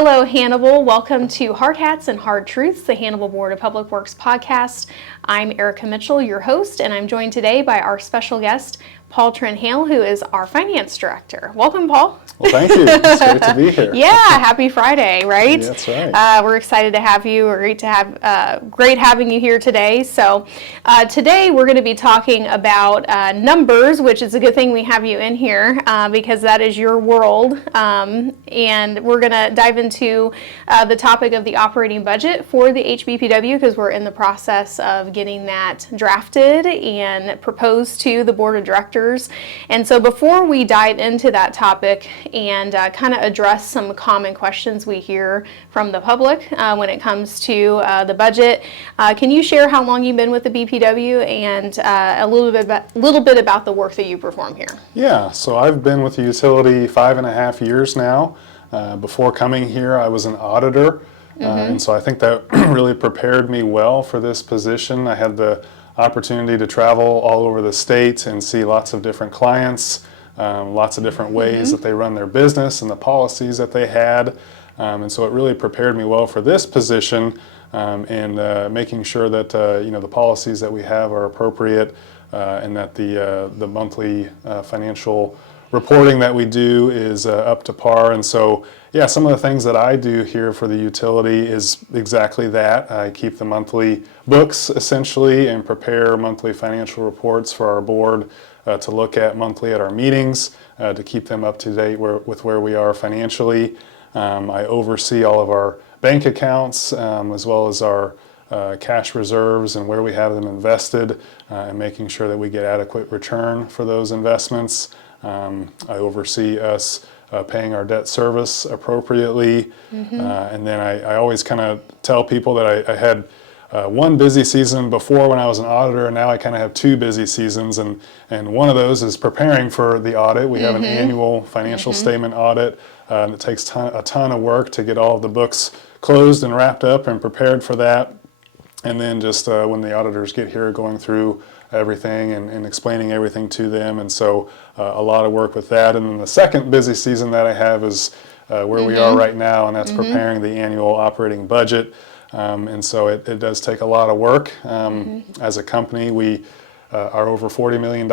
Hello, Hannibal. Welcome to Hard Hats and Hard Truths, the Hannibal Board of Public Works podcast. I'm Erica Mitchell, your host, and I'm joined today by our special guest, Paul Trenhaile, who is our finance director. Welcome, Paul. Well, thank you. It's great to be here. Yeah, happy Friday, right? Yeah, that's right. We're excited to have you. We're great having you here today. So today we're going to be talking about numbers, which is a good thing we have you in here because that is your world. And we're going to dive into the topic of the operating budget for the HBPW because we're in the process of getting that drafted and proposed to the board of directors. And so before we dive into that topic and kind of address some common questions we hear from the public when it comes to the budget, can you share how long you've been with the BPW and a little bit about the work that you perform here? Yeah, so I've been with the utility 5.5 years now. Before coming here, I was an auditor, and so I think that really prepared me well for this position. I had the opportunity to travel all over the state and see lots of different clients, lots of different ways that they run their business and the policies that they had. And so it really prepared me well for this position and making sure that the policies that we have are appropriate and that the monthly financial reporting that we do is up to par. And so, yeah, some of the things that I do here for the utility is exactly that. I keep the monthly books essentially and prepare monthly financial reports for our board to look at monthly at our meetings to keep them up to date with where we are financially. I oversee all of our bank accounts as well as our cash reserves and where we have them invested and making sure that we get adequate return for those investments. I oversee us paying our debt service appropriately, and then I always kind of tell people that I had one busy season before when I was an auditor, and now I kind of have two busy seasons, and one of those is preparing for the audit. We have an annual financial statement audit that takes a ton of work to get all of the books closed and wrapped up and prepared for that. And then just when the auditors get here, going through everything and explaining everything to them. And so a lot of work with that. And then the second busy season that I have is where we are right now, and that's preparing the annual operating budget. And so it does take a lot of work. As a company, we are over $40 million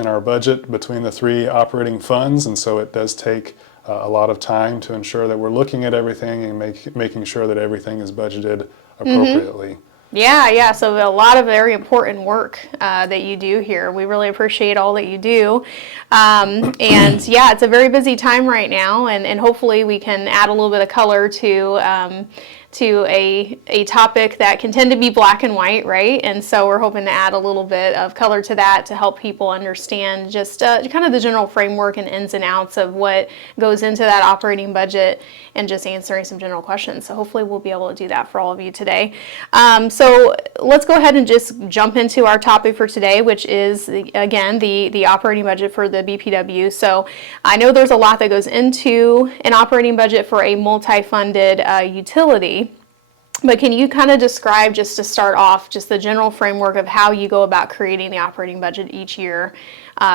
in our budget between the three operating funds. And so it does take a lot of time to ensure that we're looking at everything and making sure that everything is budgeted appropriately. Yeah, so a lot of very important work that you do here. We really appreciate all that you do. And yeah, it's a very busy time right now, and hopefully we can add a little bit of color to a topic that can tend to be black and white, right? And so we're hoping to add a little bit of color to that to help people understand just kind of the general framework and ins and outs of what goes into that operating budget and just answering some general questions. So hopefully we'll be able to do that for all of you today. So let's go ahead and just jump into our topic for today, which is, again, the operating budget for the BPW. So I know there's a lot that goes into an operating budget for a multi-funded utility. But can you kind of describe, just to start off, just the general framework of how you go about creating the operating budget each year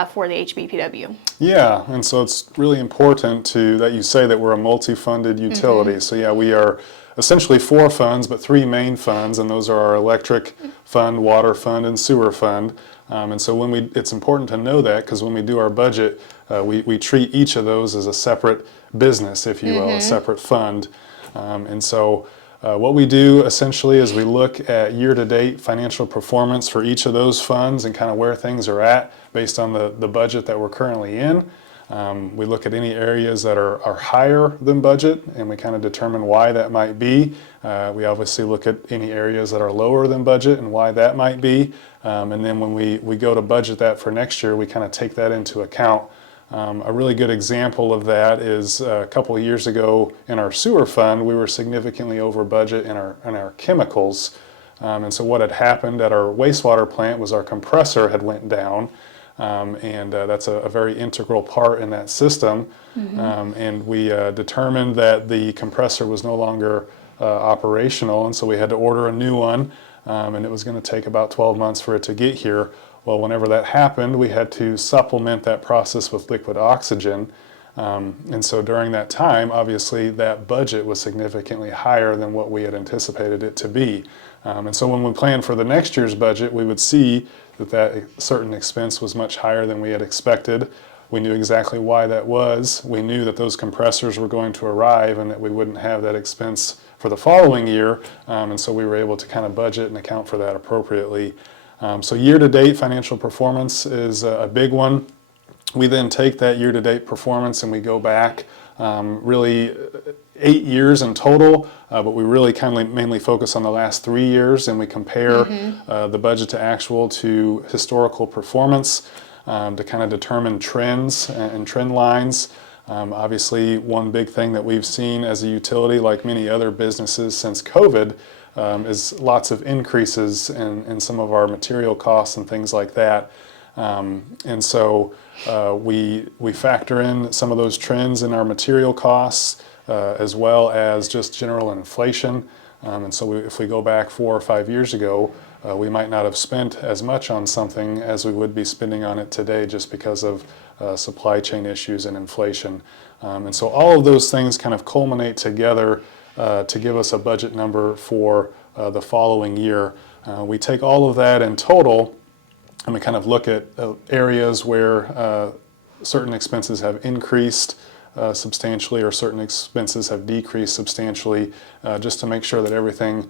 for the HBPW? Yeah, and so it's really important that you say that we're a multi-funded utility. So yeah, we are essentially four funds, but three main funds, and those are our electric fund, water fund, and sewer fund. And so it's important to know that, because when we do our budget, we treat each of those as a separate business, if you will, a separate fund. And so what we do essentially is we look at year-to-date financial performance for each of those funds and kind of where things are at based on the budget that we're currently in. We look at any areas that are higher than budget, and we kind of determine why that might be. We obviously look at any areas that are lower than budget and why that might be. And then when we go to budget that for next year, we kind of take that into account. A really good example of that is a couple of years ago in our sewer fund, we were significantly over budget in our chemicals. And so what had happened at our wastewater plant was our compressor had went down. And that's a very integral part in that system. And we determined that the compressor was no longer operational, and so we had to order a new one, and it was going to take about 12 months for it to get here. Well, whenever that happened, we had to supplement that process with liquid oxygen. And so during that time, obviously, that budget was significantly higher than what we had anticipated it to be. And so when we planned for the next year's budget, we would see that that certain expense was much higher than we had expected. We knew exactly why that was. We knew that those compressors were going to arrive and that we wouldn't have that expense for the following year. And so we were able to kind of budget and account for that appropriately. So year-to-date financial performance is a big one. We then take that year-to-date performance and we go back really 8 years in total, but we really kind of mainly focus on the last 3 years, and we compare the budget to actual to historical performance to kind of determine trends and trend lines. Obviously, one big thing that we've seen as a utility, like many other businesses since COVID, is lots of increases in some of our material costs and things like that. And so we factor in some of those trends in our material costs as well as just general inflation. And so if we go back 4 or 5 years ago, we might not have spent as much on something as we would be spending on it today just because of supply chain issues and inflation. And so all of those things kind of culminate together to give us a budget number for the following year. We take all of that in total and we kind of look at areas where certain expenses have increased substantially or certain expenses have decreased substantially, just to make sure that everything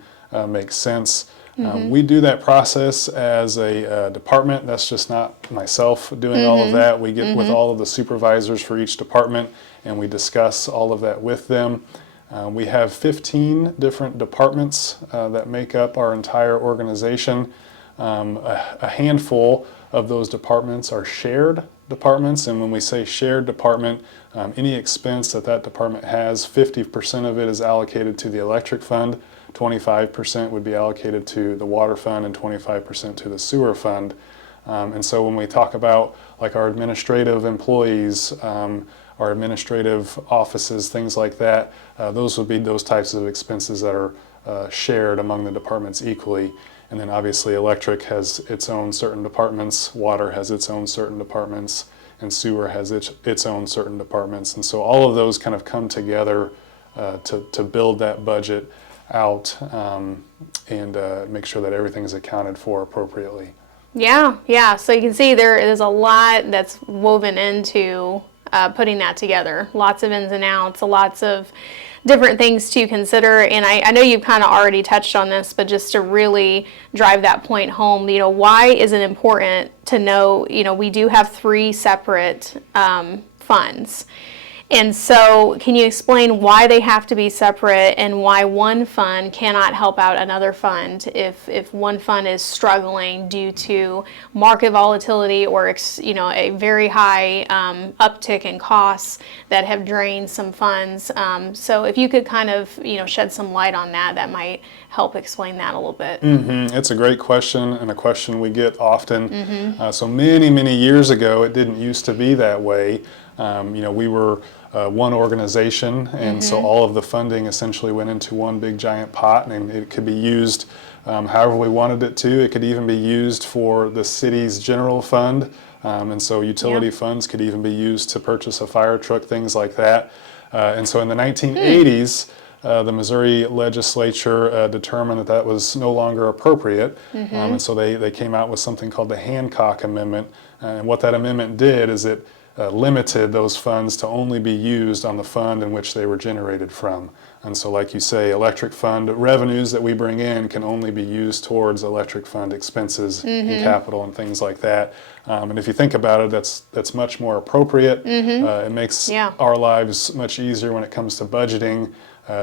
makes sense. We do that process as a department. That's just not myself doing all of that. We get with all of the supervisors for each department and we discuss all of that with them. We have 15 different departments that make up our entire organization. A handful of those departments are shared departments, and when we say shared department, any expense that that department has, 50% of it is allocated to the electric fund, 25% would be allocated to the water fund, and 25% to the sewer fund. And so when we talk about like our administrative employees, our administrative offices, things like that, those would be those types of expenses that are shared among the departments equally. And then obviously electric has its own certain departments, water has its own certain departments, and sewer has its own certain departments. And so all of those kind of come together to build that budget out and make sure that everything is accounted for appropriately. Yeah. So you can see there is a lot that's woven into putting that together. Lots of ins and outs, lots of different things to consider. And I know you've kind of already touched on this, but just to really drive that point home, why is it important to know, we do have 3 separate funds. And so can you explain why they have to be separate and why one fund cannot help out another fund if one fund is struggling due to market volatility or a very high uptick in costs that have drained some funds? So if you could kind of shed some light on that, that might help explain that a little bit. It's a great question and a question we get often. So many years ago, it didn't used to be that way. We were one organization, and so all of the funding essentially went into one big giant pot, and it could be used however we wanted it to. It could even be used for the city's general fund, and so utility funds could even be used to purchase a fire truck, things like that. And so in the 1980s, the Missouri legislature determined that that was no longer appropriate, and so they came out with something called the Hancock Amendment. And what that amendment did is it limited those funds to only be used on the fund in which they were generated from. And so like you say, electric fund revenues that we bring in can only be used towards electric fund expenses and capital and things like that. And if you think about it, that's much more appropriate. It makes our lives much easier when it comes to budgeting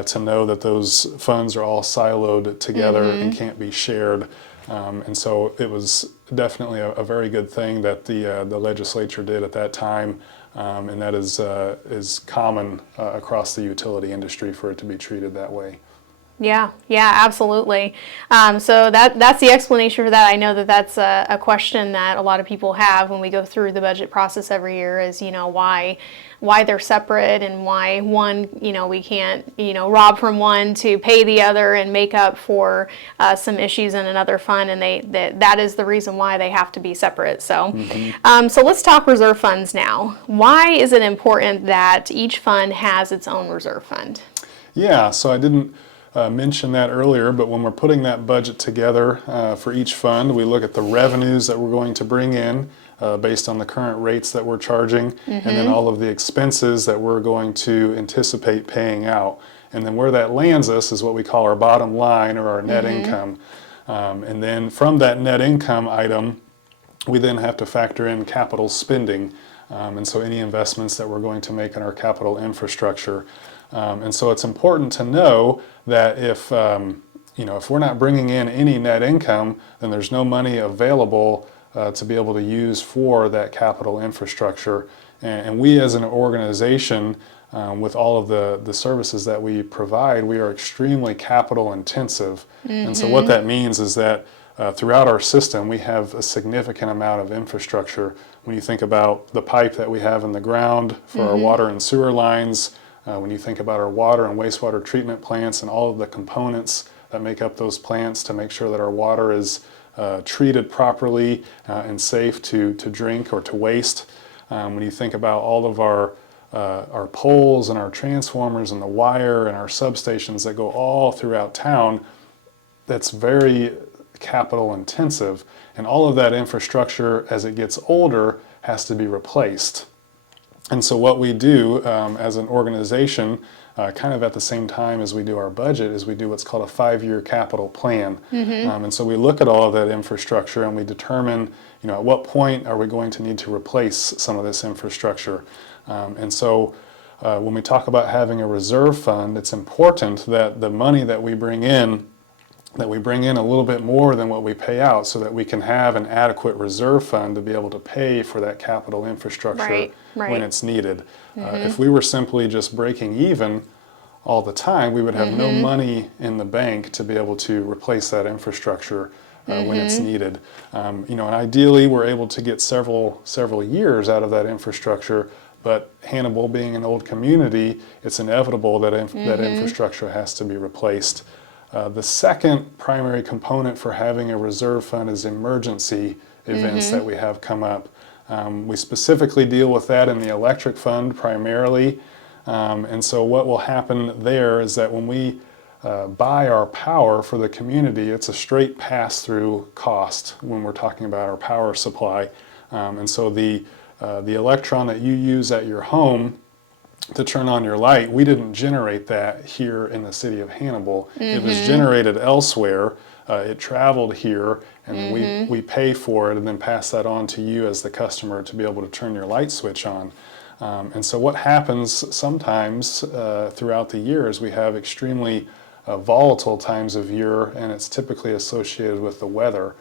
to know that those funds are all siloed together and can't be shared. And so it was definitely a very good thing that the legislature did at that time, and that is common across the utility industry for it to be treated that way. Yeah, absolutely. So that's the explanation for that. I know that that's a question that a lot of people have when we go through the budget process every year is, why they're separate and why one, we can't, rob from one to pay the other and make up for some issues in another fund, and that is the reason why they have to be separate. So, so let's talk reserve funds now. Why is it important that each fund has its own reserve fund? Yeah, so I didn't mention that earlier, but when we're putting that budget together for each fund, we look at the revenues that we're going to bring in based on the current rates that we're charging, and then all of the expenses that we're going to anticipate paying out. And then where that lands us is what we call our bottom line, or our net income. And then from that net income item, we then have to factor in capital spending. And so any investments that we're going to make in our capital infrastructure. And so it's important to know that if we're not bringing in any net income, then there's no money available to be able to use for that capital infrastructure. And we as an organization, with all of the services that we provide, we are extremely capital intensive. And so what that means is that throughout our system, we have a significant amount of infrastructure. When you think about the pipe that we have in the ground for our water and sewer lines, when you think about our water and wastewater treatment plants and all of the components that make up those plants to make sure that our water is treated properly and safe to drink or to waste. When you think about all of our poles and our transformers and the wire and our substations that go all throughout town, that's very capital intensive. And all of that infrastructure, as it gets older, has to be replaced. And so what we do as an organization, kind of at the same time as we do our budget, is we do what's called a 5-year capital plan. And so we look at all of that infrastructure and we determine, at what point are we going to need to replace some of this infrastructure. And so when we talk about having a reserve fund, it's important that the money that we bring in a little bit more than what we pay out, so that we can have an adequate reserve fund to be able to pay for that capital infrastructure when it's needed. If we were simply just breaking even all the time, we would have no money in the bank to be able to replace that infrastructure when it's needed. And ideally, we're able to get several years out of that infrastructure. But Hannibal being an old community, it's inevitable that that infrastructure has to be replaced. The second primary component for having a reserve fund is emergency events that we have come up. We specifically deal with that in the electric fund primarily. And so what will happen there is that when we buy our power for the community, it's a straight pass-through cost when we're talking about our power supply. And so the electron that you use at your home to turn on your light, we didn't generate that here in the city of Hannibal. It was generated elsewhere. It traveled here, and we pay for it and then pass that on to you as the customer to be able to turn your light switch on. And so what happens sometimes throughout the year is we have extremely volatile times of year, and it's typically associated with the weather.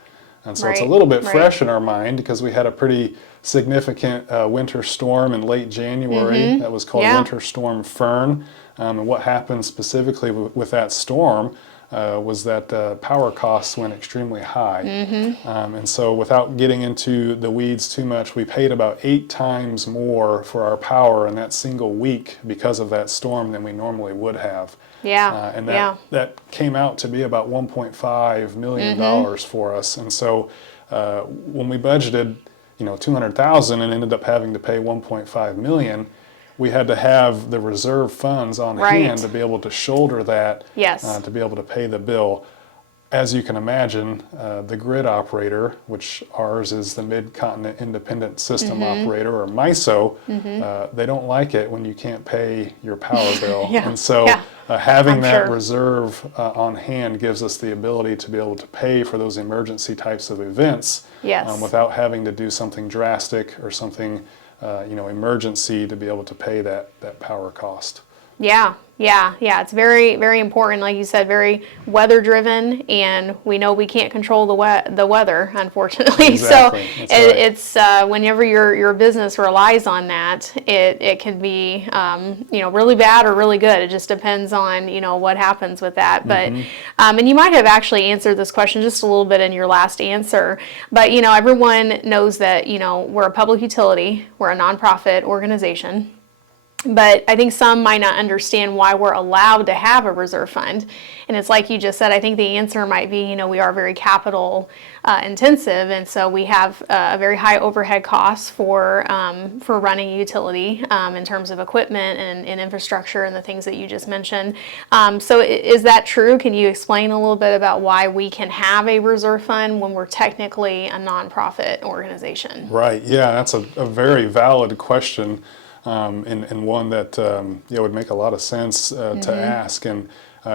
And so it's a little bit fresh in our mind because we had a pretty significant winter storm in late January that was called Winter Storm Fern. And what happened specifically with that storm was that power costs went extremely high. And so without getting into the weeds too much, we paid about 8 times more for our power in that single week because of that storm than we normally would have. And that came out to be about $1.5 million for us. And so when we budgeted, $200,000 and ended up having to pay $1.5 million, we had to have the reserve funds on hand to be able to shoulder that, to be able to pay the bill. As you can imagine, the grid operator, which ours is the Mid-Continent Independent System Operator, or MISO, they don't like it when you can't pay your power bill. And so having that reserve on hand gives us the ability to be able to pay for those emergency types of events without having to do something drastic or something emergency to be able to pay that power cost. Yeah, Yeah, yeah, it's very, very important. Like you said, very weather driven, and we know we can't control the weather, unfortunately. Exactly. So That's right. it's whenever your business relies on that, it can be really bad or really good. It just depends on what happens with that. But and you might have actually answered this question just a little bit in your last answer. But everyone knows that we're a public utility, we're a nonprofit organization. But I think some might not understand why we're allowed to have a reserve fund. And it's like you just said, I think the answer might be, we are very capital intensive. And so we have a very high overhead costs for running a utility in terms of equipment and infrastructure and the things that you just mentioned. So is that true? Can you explain a little bit about why we can have a reserve fund when we're technically a nonprofit organization? Right. Yeah, that's a very valid question. And one that would make a lot of sense to ask. And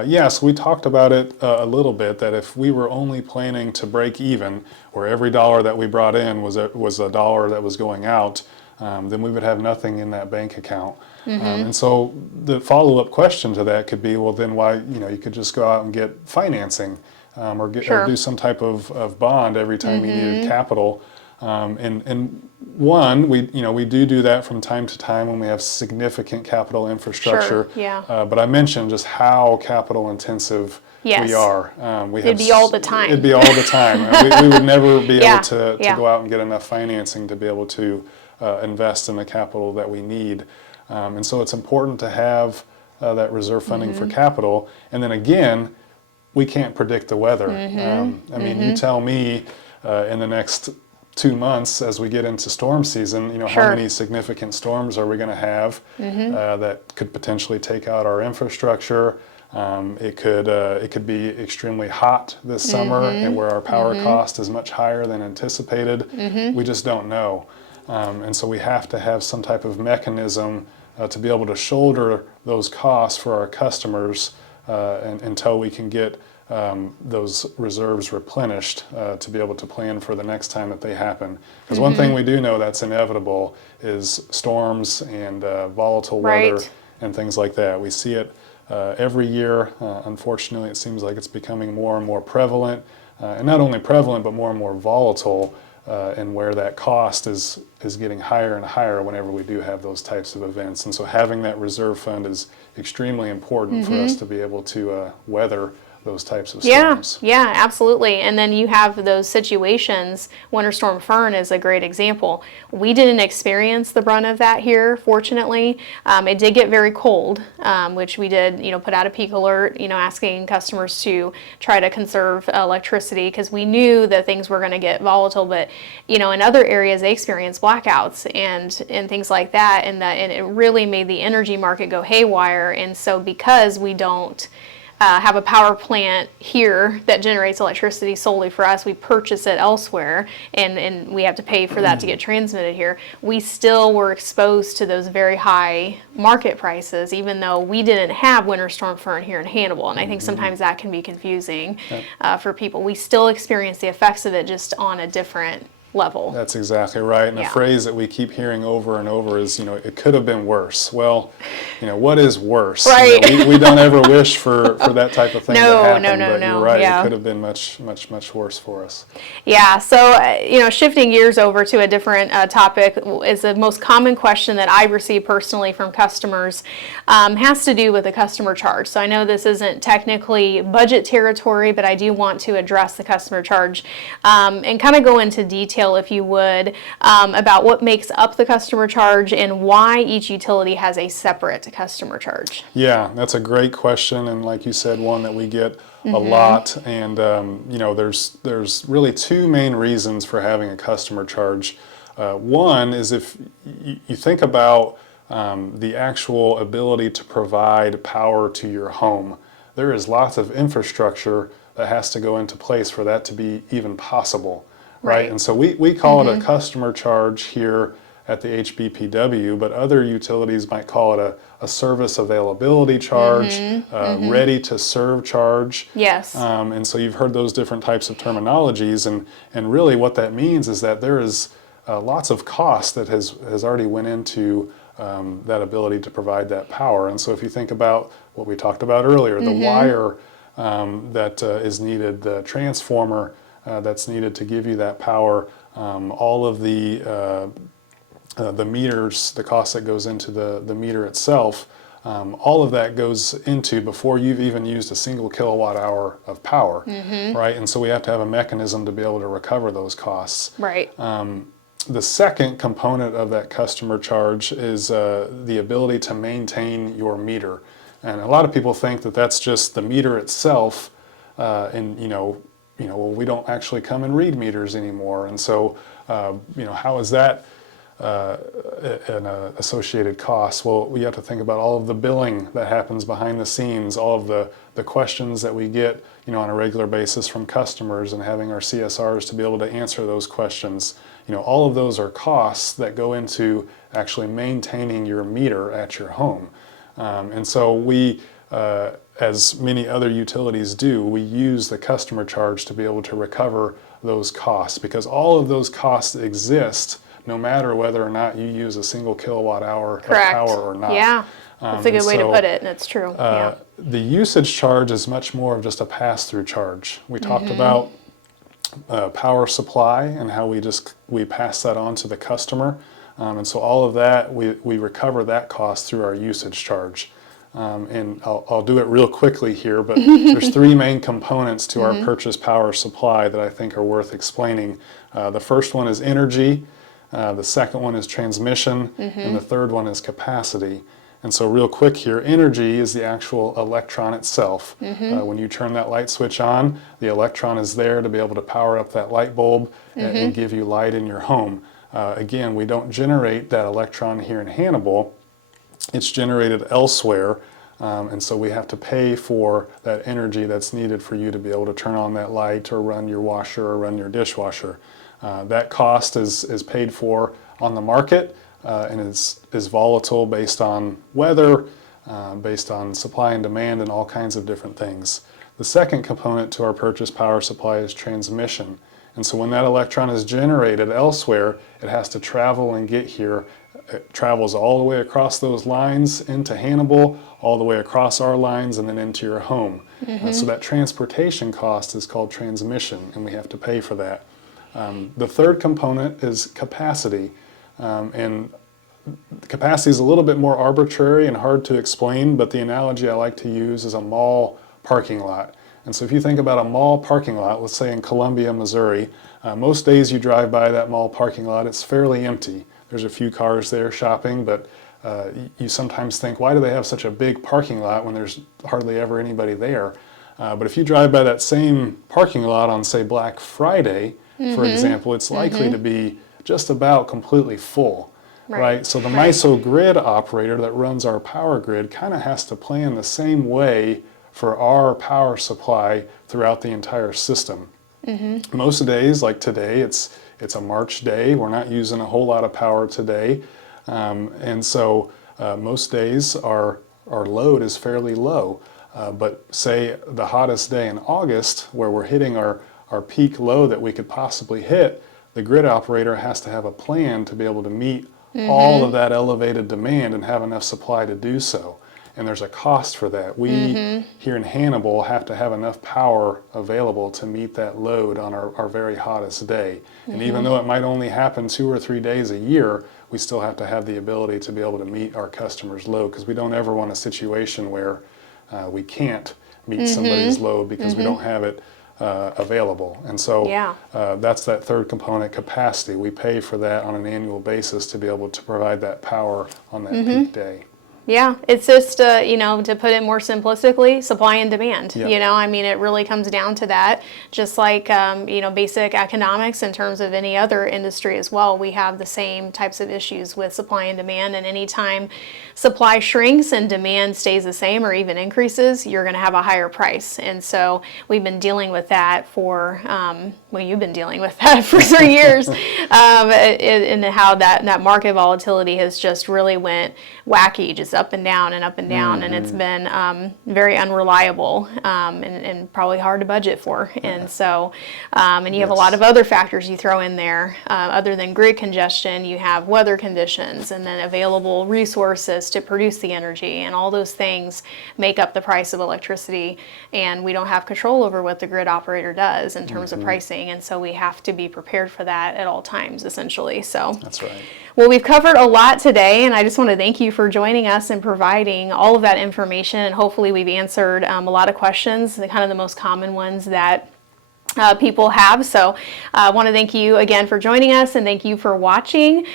yes, we talked about it a little bit, that if we were only planning to break even, where every dollar that we brought in was a dollar that was going out, then we would have nothing in that bank account. And so the follow-up question to that could be, well, then why, you could just go out and get financing or do some type of bond every time you needed capital. And one, we do that from time to time when we have significant capital infrastructure. Sure, yeah. But I mentioned just how capital intensive Yes. we are. It'd be all the time. It'd be all the time. We would never be Yeah, able to yeah. go out and get enough financing to be able to invest in the capital that we need. And so it's important to have that reserve funding for capital. And then again, we can't predict the weather. I mean, you tell me in the next 2 months as we get into storm season, Sure. how many significant storms are we going to have that could potentially take out our infrastructure. It could be extremely hot this summer, and where our power cost is much higher than anticipated. We just don't know. And so we have to have some type of mechanism to be able to shoulder those costs for our customers until we can get those reserves replenished to be able to plan for the next time that they happen. Because one thing we do know that's inevitable is storms and volatile weather Right. and things like that. We see it every year. Unfortunately, it seems like it's becoming more and more prevalent, and not only prevalent, but more and more volatile, and where that cost is getting higher and higher whenever we do have those types of events. And so having that reserve fund is extremely important for us to be able to weather those types of storms. Yeah, absolutely. And then you have those situations. Winter Storm Fern is a great example. We didn't experience the brunt of that here, fortunately. It did get very cold, which we did, put out a peak alert, asking customers to try to conserve electricity because we knew that things were going to get volatile. But, in other areas, they experienced blackouts and things like that. And it really made the energy market go haywire. And so because we don't have a power plant here that generates electricity solely for us, we purchase it elsewhere, and we have to pay for that to get transmitted here. We still were exposed to those very high market prices, even though we didn't have Winter Storm Fern here in Hannibal. And I think sometimes that can be confusing for people. We still experience the effects of it just on a different level. That's exactly right. And the phrase that we keep hearing over and over is, it could have been worse. Well, what is worse? Right. We don't ever wish for that type of thing to happen. No. But you're right. It could have been much, much, much worse for us. Yeah. So, shifting gears over to a different topic is the most common question that I receive personally from customers has to do with the customer charge. So I know this isn't technically budget territory, but I do want to address the customer charge and kind of go into detail, if you would, about what makes up the customer charge and why each utility has a separate customer charge. Yeah, that's a great question, and like you said, one that we get a lot. And there's really two main reasons for having a customer charge. One is if you think about the actual ability to provide power to your home, there is lots of infrastructure that has to go into place for that to be even possible. Right. And so we call it a customer charge here at the HBPW, but other utilities might call it a service availability charge, ready to serve charge. Yes. And so you've heard those different types of terminologies, and really what that means is that there is lots of cost that has already went into that ability to provide that power. And so if you think about what we talked about earlier, the wire that is needed, the transformer that's needed to give you that power, all of the meters, the cost that goes into the meter itself, all of that goes into before you've even used a single kilowatt hour of power, right? And so we have to have a mechanism to be able to recover those costs. Right. The second component of that customer charge is the ability to maintain your meter. And a lot of people think that that's just the meter itself, and well, we don't actually come and read meters anymore. And so, how is that an associated cost? Well, we have to think about all of the billing that happens behind the scenes, all of the questions that we get, on a regular basis from customers, and having our CSRs to be able to answer those questions. All of those are costs that go into actually maintaining your meter at your home. And so we, as many other utilities do, we use the customer charge to be able to recover those costs, because all of those costs exist no matter whether or not you use a single kilowatt hour Correct. of power or not. Yeah, that's a good way to put it, and it's true. Yeah. The usage charge is much more of just a pass-through charge. We talked about power supply and how we pass that on to the customer. And so all of that, we recover that cost through our usage charge. And I'll do it real quickly here, but there's three main components to our purchase power supply that I think are worth explaining. The first one is energy, the second one is transmission, and the third one is capacity. And so real quick here, energy is the actual electron itself. When you turn that light switch on, the electron is there to be able to power up that light bulb and give you light in your home. Again, we don't generate that electron here in Hannibal. It's generated elsewhere, and so we have to pay for that energy that's needed for you to be able to turn on that light or run your washer or run your dishwasher. That cost is paid for on the market, and is volatile based on weather, based on supply and demand, and all kinds of different things. The second component to our purchase power supply is transmission. And so when that electron is generated elsewhere, it has to travel and get here. It travels all the way across those lines into Hannibal, all the way across our lines, and then into your home. So that transportation cost is called transmission, and we have to pay for that. The third component is capacity. And capacity is a little bit more arbitrary and hard to explain, but the analogy I like to use is a mall parking lot. And so if you think about a mall parking lot, let's say in Columbia, Missouri, most days you drive by that mall parking lot, it's fairly empty. There's a few cars there shopping, but you sometimes think, why do they have such a big parking lot when there's hardly ever anybody there? But if you drive by that same parking lot on, say, Black Friday, for example, it's likely to be just about completely full, right? So the MISO grid operator that runs our power grid kind of has to plan the same way for our power supply throughout the entire system. Most days, like today, it's a March day. We're not using a whole lot of power today. And so most days our load is fairly low. But say the hottest day in August, where we're hitting our peak load that we could possibly hit, the grid operator has to have a plan to be able to meet all of that elevated demand and have enough supply to do so. And there's a cost for that. We here in Hannibal have to have enough power available to meet that load on our very hottest day. And even though it might only happen 2 or 3 days a year, we still have to have the ability to be able to meet our customers' load, because we don't ever want a situation where we can't meet somebody's load because we don't have it available. And so that's that third component, capacity. We pay for that on an annual basis to be able to provide that power on that peak day. Yeah, it's just, to put it more simplistically, supply and demand. It really comes down to that. Just like, basic economics in terms of any other industry as well, we have the same types of issues with supply and demand. And anytime supply shrinks and demand stays the same or even increases, you're going to have a higher price. And so we've been dealing with that for, you've been dealing with that for 3 years, and how that market volatility has just really went wacky just up and down and up and down, and it's been very unreliable and probably hard to budget for. And so, and you have a lot of other factors you throw in there other than grid congestion. You have weather conditions, and then available resources to produce the energy, and all those things make up the price of electricity. And we don't have control over what the grid operator does in terms of pricing, and so we have to be prepared for that at all times, essentially. So That's right. well, we've covered a lot today, and I just want to thank you for joining us and providing all of that information. And hopefully we've answered a lot of questions, the kind of the most common ones that people have. So I want to thank you again for joining us, and thank you for watching.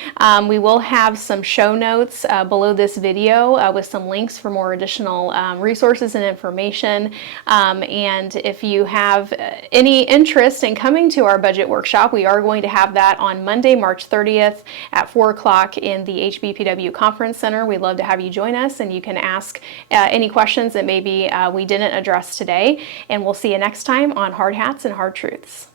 We will have some show notes below this video with some links for more additional resources and information. And if you have any interest in coming to our budget workshop, we are going to have that on Monday, March 30th at 4 o'clock in the HBPW Conference Center. We'd love to have you join us, and you can ask any questions that maybe we didn't address today. And we'll see you next time on Hard Hats and Hard Truths.